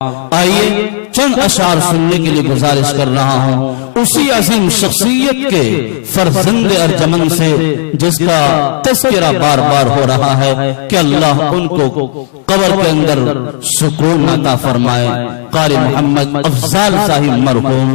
آئیے چند اشعار سننے کے لیے گزارش کر رہا ہوں اسی عظیم شخصیت کے فرزند ارجمند سے جس کا تذکرہ بار بار ہو رہا ہے کہ اللہ ان کو قبر کے اندر سکون عطا فرمائے۔ قاری محمد افضال صاحب مرحوم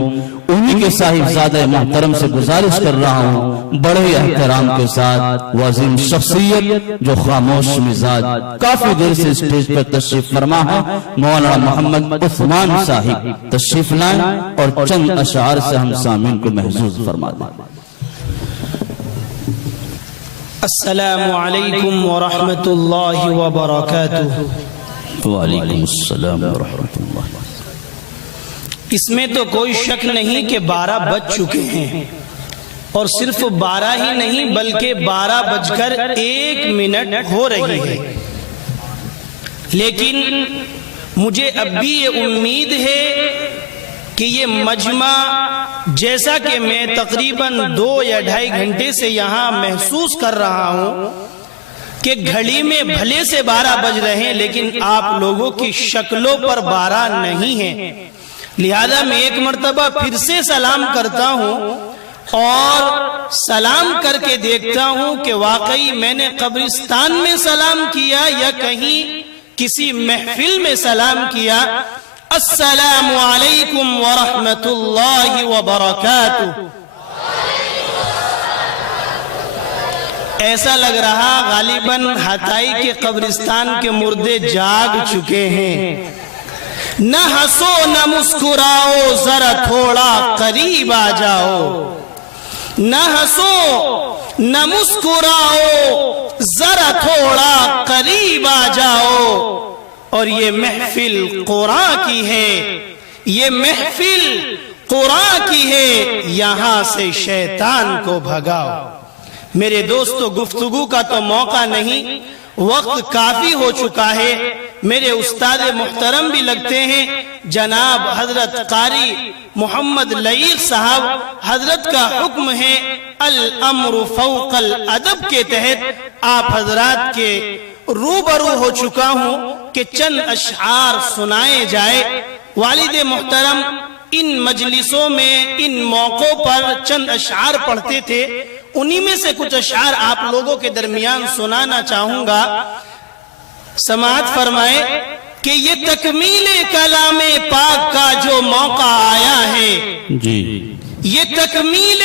انہی کے صاحبزادہ محترم سے گزارش کر رہا ہوں بڑے احترام کے ساتھ وہ عظیم شخصیت جو خاموش مزاج کافی دیر سے اسٹیج پر تشریف فرما ہے، مولانا محمد عثمان صاحب تشریف لائیں اور چند اشعار سے ہم سامعین کو محظوظ فرما دیں۔ السلام علیکم ورحمۃ اللہ وبرکاتہ۔ وعلیکم السلام ورحمۃ اللہ۔ اس میں تو کوئی شک نہیں کہ 12 بج چکے ہیں، اور صرف 12 ہی نہیں بلکہ 12:01 ہو رہی ہے، لیکن مجھے اب بھی یہ امید ہے کہ یہ مجمع جیسا کہ میں تقریباً 2 یا 2.5 گھنٹے سے یہاں محسوس کر رہا ہوں کہ گھڑی میں بھلے سے 12 بج رہے ہیں لیکن آپ لوگوں کی شکلوں پر 12 نہیں ہیں، لہذا میں ایک مرتبہ پھر سے سلام کرتا ہوں اور سلام کر کے دیکھتا ہوں کہ واقعی میں نے قبرستان میں سلام کیا یا کہیں کسی محفل میں سلام کیا۔ السلام علیکم ورحمۃ اللہ وبرکاتہ۔ ایسا لگ رہا غالباً ہتائی کے قبرستان کے مردے جاگ چکے ہیں۔ نہ ہنسو نہ مسکراؤ ذرا تھوڑا قریب آ جاؤ، نہ ہنسو نہ مسکراؤ ذرا تھوڑا قریب آ جاؤ، اور یہ محفل قرآن کی ہے، یہ محفل قرآن کی ہے، یہاں سے شیطان کو بھگاؤ۔ میرے دوستو، گفتگو کا تو موقع نہیں، وقت کافی ہو چکا ہے۔ میرے استاد محترم بھی لگتے ہیں جناب حضرت قاری محمد لعیق صاحب، حضرت کا حکم ہے الامر فوق الادب کے تحت آپ حضرات کے روبرو ہو چکا ہوں کہ چند اشعار سنائے جائے۔ والد محترم ان مجلسوں میں ان موقعوں پر چند اشعار پڑھتے تھے، انہی میں سے کچھ اشعار آپ لوگوں کے درمیان سنانا چاہوں گا۔ سماعت فرمائے کہ یہ تکمیل کلام پاک کا جو موقع آیا ہے، جی یہ تکمیل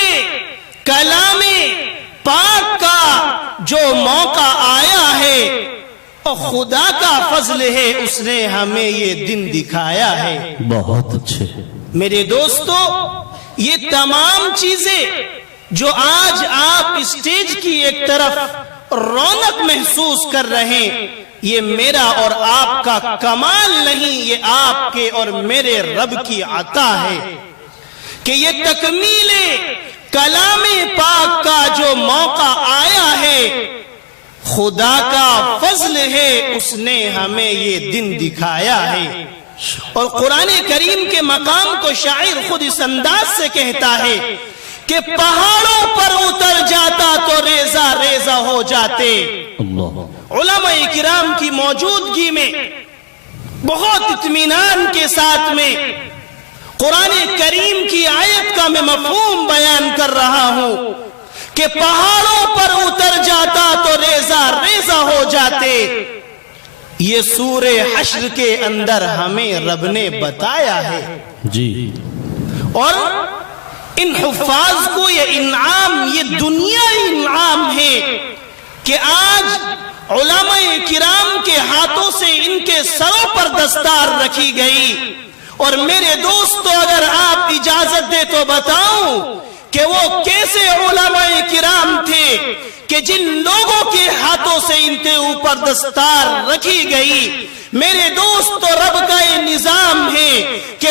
کلام پاک کا جو موقع آیا ہے، اور خدا کا فضل ہے اس نے ہمیں یہ دن دکھایا ہے۔ بہت اچھے میرے دوستو، یہ تمام چیزیں جو آج آپ اسٹیج کی ایک طرف رونق محسوس کر رہے ہیں، یہ میرا اور آپ کا کمال نہیں، یہ آپ کے اور میرے رب کی عطا ہے کہ یہ تکمیل کلام پاک کا جو موقع آیا ہے، خدا کا فضل ہے اس نے ہمیں یہ دن دکھایا ہے۔ اور قرآن کریم کے مقام کو شاعر خود اس انداز سے کہتا ہے کہ پہاڑوں پر اتر جاتا تو ریزہ ریزہ ہو جاتے۔ اللہ۔ علماء کرام کی موجودگی میں بہت اطمینان کے ساتھ میں قرآن کریم کی آیت کا میں مفہوم بیان کر رہا ہوں کہ پہاڑوں پر اتر جاتا تو ریزہ ریزہ ہو جاتے۔ یہ سورہ حشر کے اندر ہمیں رب نے بتایا ہے جی، اور ان حفاظ کو یہ انعام، یہ دنیا انعام ہے کہ آج علماء کرام کے ہاتھوں سے ان کے سروں پر دستار رکھی گئی۔ اور میرے دوستو، اگر آپ اجازت دے تو بتاؤں کہ وہ کیسے علماء کرام تھے کہ جن لوگوں کے ہاتھوں سے ان کے اوپر دستار رکھی گئی۔ میرے دوستو، رب کا یہ نظام ہے کہ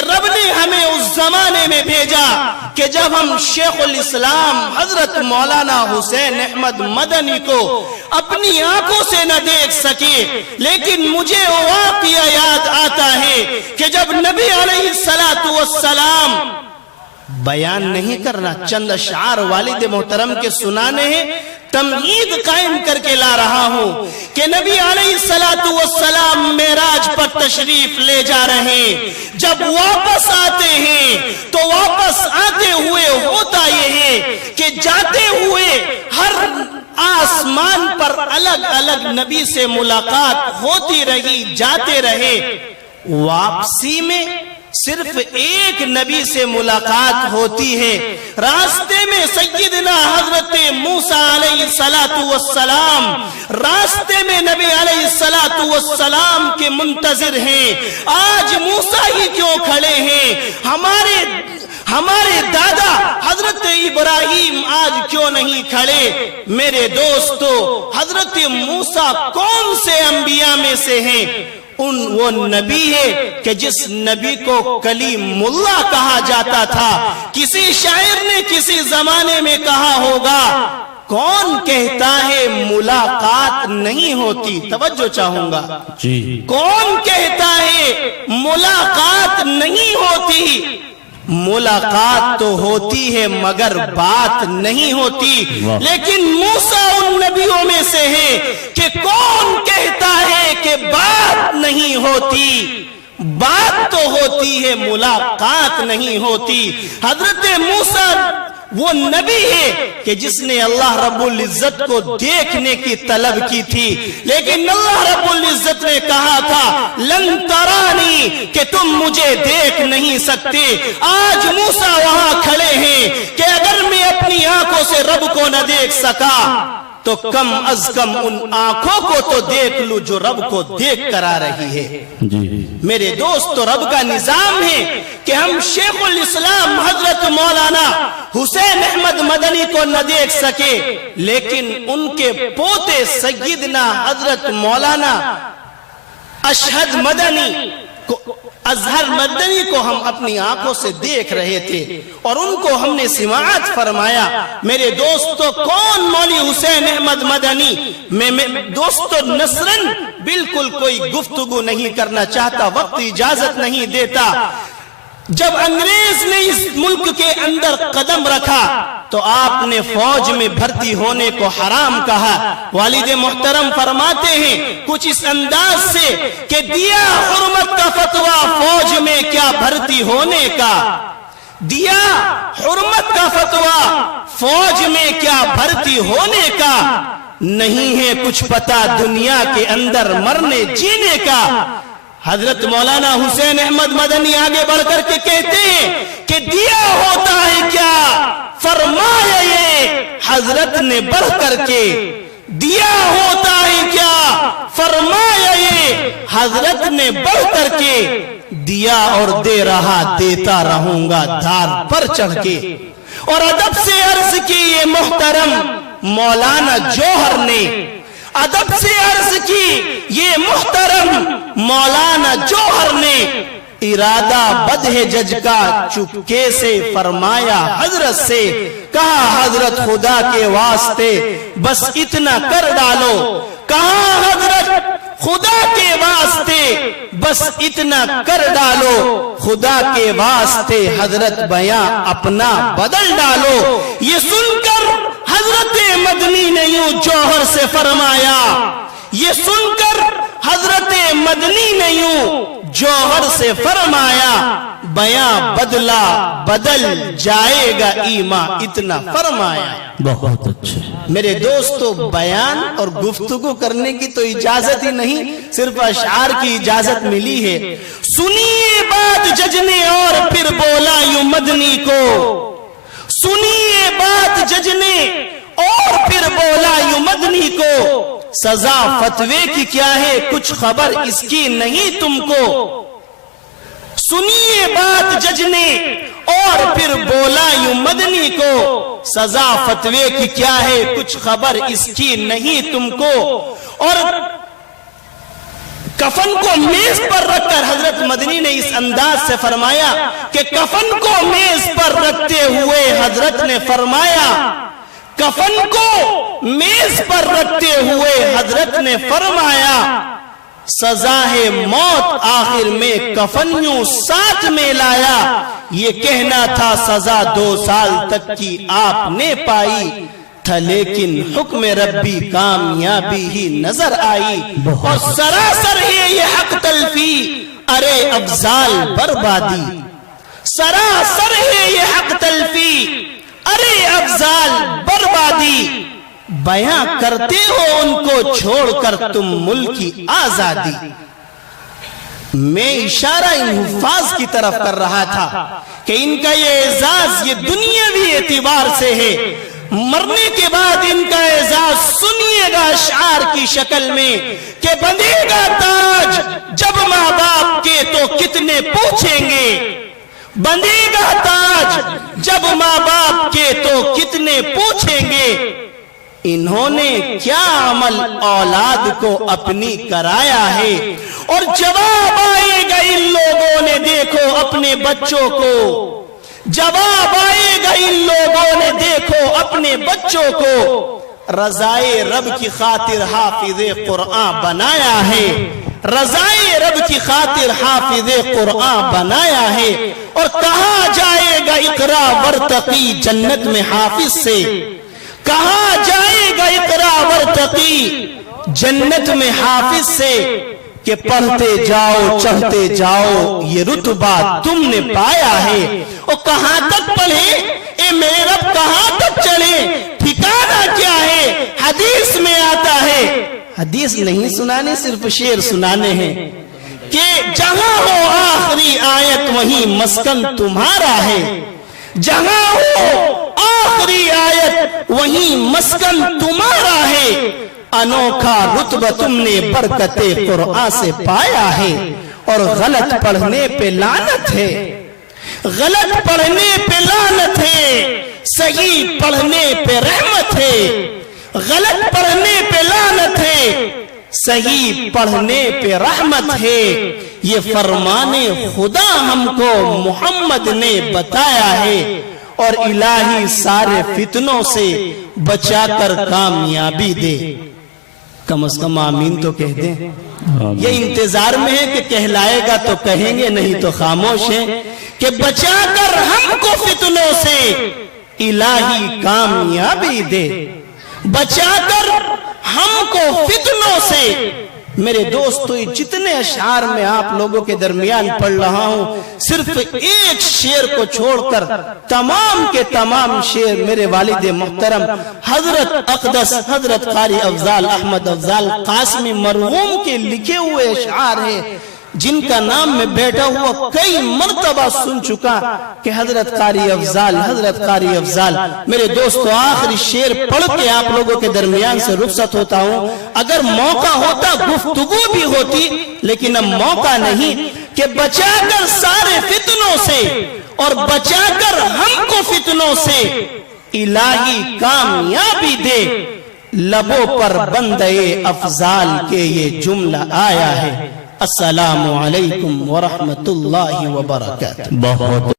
رب نے ہمیں اس زمانے میں بھیجا کہ جب ہم شیخ الاسلام حضرت مولانا حسین احمد مدنی کو اپنی آنکھوں سے نہ دیکھ سکے، لیکن مجھے وہ واقعہ یاد آتا ہے کہ جب نبی علیہ السلام بیان نہیں کرنا، چند اشعار والد محترم کے سنانے ہیں، تمہید قائم کر کے لا رہا ہوں کہ نبی علیہ السلام معراج پر تشریف لے جا رہے ہیں، جب واپس آتے ہیں تو واپس آتے ہوئے ہوتا یہ ہے کہ جاتے ہوئے ہر آسمان پر الگ الگ نبی سے ملاقات ہوتی رہی، جاتے رہے، واپسی میں صرف ایک نبی سے ملاقات ہوتی ہے۔ راستے میں سیدنا حضرت موسیٰ علیہ السلام راستے میں نبی علیہ السلام کے منتظر ہیں۔ آج موسیٰ ہی کیوں کھڑے ہیں؟ ہمارے دادا حضرت ابراہیم آج کیوں نہیں کھڑے؟ میرے دوستو، حضرت موسیٰ کون سے انبیاء میں سے ہیں؟ وہ نبی ہے کہ جس نبی کو کلیم اللہ کہا جاتا تھا۔ کسی شاعر نے کسی زمانے میں کہا ہوگا، کون کہتا ہے ملاقات نہیں ہوتی؟ توجہ چاہوں گا، کون کہتا ہے ملاقات نہیں ہوتی؟ ملاقات تو ہوتی ہے مگر بات نہیں ہوتی۔ لیکن موسیٰ ان نبیوں میں سے ہے کہ کون کہتا ہے کہ بات نہیں ہوتی؟ بات تو ہوتی ہے، ملاقات نہیں ہوتی۔ حضرت موسیٰ وہ نبی ہے کہ جس نے اللہ رب العزت کو دیکھنے کی طلب کی تھی، لیکن اللہ رب العزت نے کہا تھا لن ترانی، کہ تم مجھے دیکھ نہیں سکتے۔ آج موسیٰ وہاں کھڑے ہیں کہ اگر میں اپنی آنکھوں سے رب کو نہ دیکھ سکا تو کم از کم ان آنکھوں کو تو دیکھ لوں جو رب کو دیکھ کر آ رہی ہے۔ میرے دوست، رب کا نظام ہے کہ ہم شیخ الاسلام حضرت مولانا حسین احمد مدنی کو نہ دیکھ سکے، لیکن ان کے پوتے سیدنا حضرت مولانا اشہد مدنی کو، اظہر مدنی کو ہم اپنی آنکھوں سے دیکھ رہے تھے اور ان کو ہم نے سماعت فرمایا۔ میرے دوستو، کون مولی حسین احمد مدنی؟ میں دوستو نثراً بالکل کوئی گفتگو نہیں کرنا چاہتا، وقت اجازت نہیں دیتا۔ جب انگریز نے اس ملک کے اندر قدم رکھا تو آپ نے فوج میں بھرتی ہونے کو حرام کہا۔ والد محترم فرماتے ہیں کچھ اس انداز سے کہ دیا حرمت کا فتویٰ فوج میں کیا بھرتی ہونے کا، دیا حرمت کا فتویٰ فوج میں کیا بھرتی ہونے کا، نہیں ہے کچھ پتا دنیا کے اندر مرنے جینے کا۔ حضرت مولانا حسین احمد مدنی آگے بڑھ کر کے کہتے ہیں کہ دیا ہوتا ہے کیا، فرمایا یہ حضرت نے بڑھ کر کے، دیا ہوتا ہے کیا، فرمایا یہ حضرت نے بڑھ کر کے، دیا اور دے رہا دیتا رہوں گا دھار پر چڑھ کے۔ اور ادب سے عرض کی یہ محترم مولانا جوہر نے، ادب سے عرض کی یہ محترم مولانا جوہر نے، ارادہ بد ہے جج کا چپکے سے فرمایا حضرت سے، کہا حضرت خدا کے واسطے بس اتنا کر ڈالو، کہا حضرت خدا کے واسطے بس اتنا کر ڈالو، خدا کے واسطے حضرت بیاں اپنا بدل ڈالو۔ یہ سن کر حضرت مدنی نے یوں جوہر سے فرمایا، یہ سن کر حضرت مدنی نے یوں جوہر سے فرمایا، بیاں بدلا بدل جائے گا ایمان اتنا فرمایا۔ بہت اچھے میرے دوستو، بیان اور گفتگو کرنے کی تو اجازت ہی نہیں، صرف اشعار کی اجازت ملی ہے۔ سنیے بات جج نے اور پھر بولا یوں مدنی کو، سنیے بات جج نے اور پھر بولا یوں مدنی کو، سزا فتوے کی کیا ہے کچھ خبر اس کی نہیں تم کو، سنیے بات جج نے اور پھر بولا یوں مدنی کو، سزا فتوے کی کیا ہے کچھ خبر اس کی نہیں تم کو۔ اور کفن کو میز پر رکھ کر حضرت مدنی نے اس انداز سے فرمایا کہ کفن کو میز پر رکھتے ہوئے حضرت نے فرمایا، کفن کو میز پر رکھتے ہوئے حضرت نے فرمایا، سزا ہے موت آخر میں کفن یوں ساتھ میں لایا، یہ کہنا تھا سزا 2 سال تک کی آپ نے پائی تھا، لیکن حکم ربی کامیابی ہی نظر آئی، اور سراسر ہے یہ حق تلفی، ارے افضال بربادی، سراسر ہے یہ حق تلفی، ارے افضال بربادی، بیاں کرتے ہو ان کو چھوڑ کر تم ملک کی آزادی۔ میں اشارہ ان حفاظ کی طرف کر رہا تھا کہ ان کا یہ اعزاز یہ دنیاوی اعتبار سے ہے، مرنے کے بعد ان کا اعزاز سنیے گا اشعار کی شکل میں کہ بندھے گا تاج جب ماں باپ کے تو کتنے پوچھیں گے، بندھے گا تاج جب ماں باپ کے تو کتنے پوچھیں گے، انہوں نے کیا عمل اولاد کو اپنی کرایا ہے، اور جواب آئے گا ان لوگوں نے دیکھو اپنے بچوں کو، جواب آئے گا ان لوگوں نے دیکھو اپنے بچوں کو، رضائے رب کی خاطر حافظ قرآن بنایا ہے، رضائے رب کی خاطر حافظ قرآن بنایا ہے، اور کہا جائے گا اقرا ورتقی جنت میں حافظ سے، کہا جائے گا اقرا ورتقی جنت میں حافظ سے، کہ پڑھتے جاؤ چڑھتے جاؤ یہ رتبہ تم نے پایا ہے، اور کہاں تک پڑھیں اے میرے رب کہاں تک چڑھیں، ٹھکانہ کیا ہے، حدیث میں آتا ہے، حدیث نہیں سنانے صرف شعر سنانے ہیں، کہ جہاں ہو آخری آیت وہیں مسکن تمہارا ہے، جہاں ہو آخری آیت وہیں مسکن تمہارا ہے، انوکھا رتبہ تم نے برکت قرآن سے پایا ہے، اور غلط پڑھنے پہ لعنت ہے، غلط پڑھنے پہ لعنت ہے، صحیح پڑھنے پہ رحمت ہے، غلط پڑھنے پہ لعنت ہے، صحیح پڑھنے پہ رحمت ہے، یہ فرمان خدا ہم کو محمد نے بتایا ہے، اور الہی سارے فتنوں سے بچا کر کامیابی دے، کم از کم آمین تو کہہ دیں، یہ انتظار میں ہے کہ کہلائے گا تو کہیں گے نہیں تو خاموش ہیں، کہ بچا کر ہم کو فتنوں سے الہی کامیابی دے، بچا کر ہم کو فتنوں سے۔ میرے دوستو جتنے اشعار میں آپ لوگوں کے درمیان پڑھ رہا ہوں، صرف ایک شعر کو چھوڑ کر تمام کے تمام شعر میرے والد محترم حضرت اقدس حضرت قاری افضال احمد افضال قاسمی مرحوم کے لکھے ہوئے اشعار ہیں، جن کا نام میں بیٹھا ہوا کئی مرتبہ سن چکا کہ حضرت قاری افضال۔ میرے دوستو آخری شعر پڑھ کے آپ لوگوں کے درمیان سے رخصت ہوتا ہوں، اگر موقع ہوتا گفتگو بھی ہوتی، لیکن اب موقع نہیں، کہ بچا کر سارے فتنوں سے اور بچا کر ہم کو فتنوں سے الہی کامیابی دے، لبوں پر بندے افضال کے یہ جملہ آیا ہے۔ السلام علیکم ورحمۃ اللہ وبرکاتہ۔